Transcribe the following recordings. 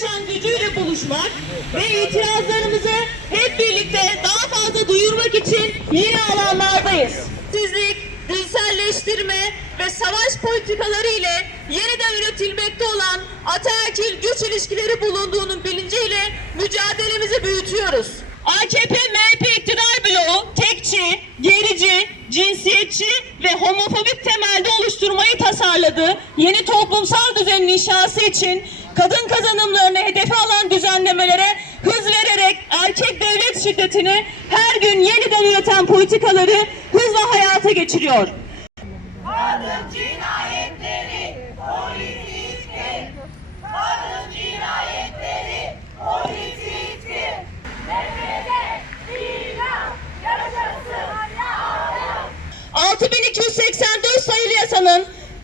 çalışan gücüyle buluşmak ve itirazlarımızı hep birlikte daha fazla duyurmak için yeni alanlardayız. Sizlik, dinselleştirme ve savaş politikaları ile yeniden üretilmekte olan ataerkil güç ilişkileri bulunduğunun bilinciyle mücadelemizi büyütüyoruz. AKP MHP iktidar bloğu tekçi, gerici, cinsiyetçi ve homofobik temelde oluşturmayı tasarladığı yeni toplumsal düzenin inşası için kadın kazanımlarını hedefe alan düzenlemelere hız vererek erkek devlet şiddetini her gün yeniden üreten politikaları hızla hayata geçiriyor. Kadın cinayetleri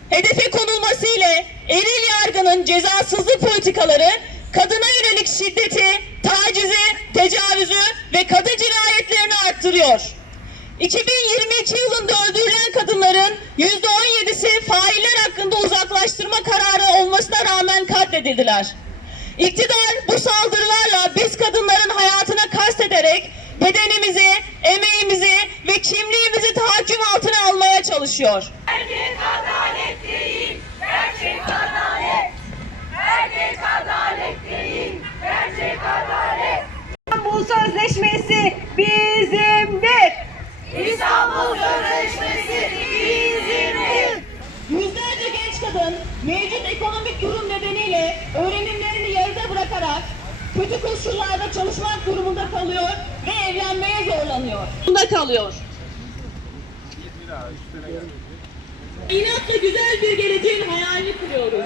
hedefe konulması ile eril yargının cezasızlık politikaları kadına yönelik şiddeti, tacizi, tecavüzü ve kadın cinayetlerini arttırıyor. 2022 yılında öldürülen kadınların %17'si failler hakkında uzaklaştırma kararı olmasına rağmen katledildiler. İktidar bu saldırılarla biz kadınların hayatına kastederek bedenimizi, emeğimizi ve kimliğimizi tahakküm altına almaya çalışıyor. Erkek Sözleşmesi bizimdir. İstanbul Sözleşmesi bizimdir. Yüzlerce genç kadın mevcut ekonomik durum nedeniyle öğrenimlerini yarıda bırakarak kötü koşullarda çalışmak durumunda kalıyor ve evlenmeye zorlanıyor. Bunda kalıyor. İnatla güzel bir geleceğin hayalini kuruyoruz.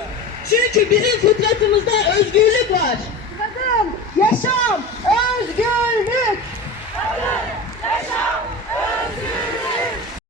Çünkü bizim fıtratımızda özgürlük var. Kadın, yaşam,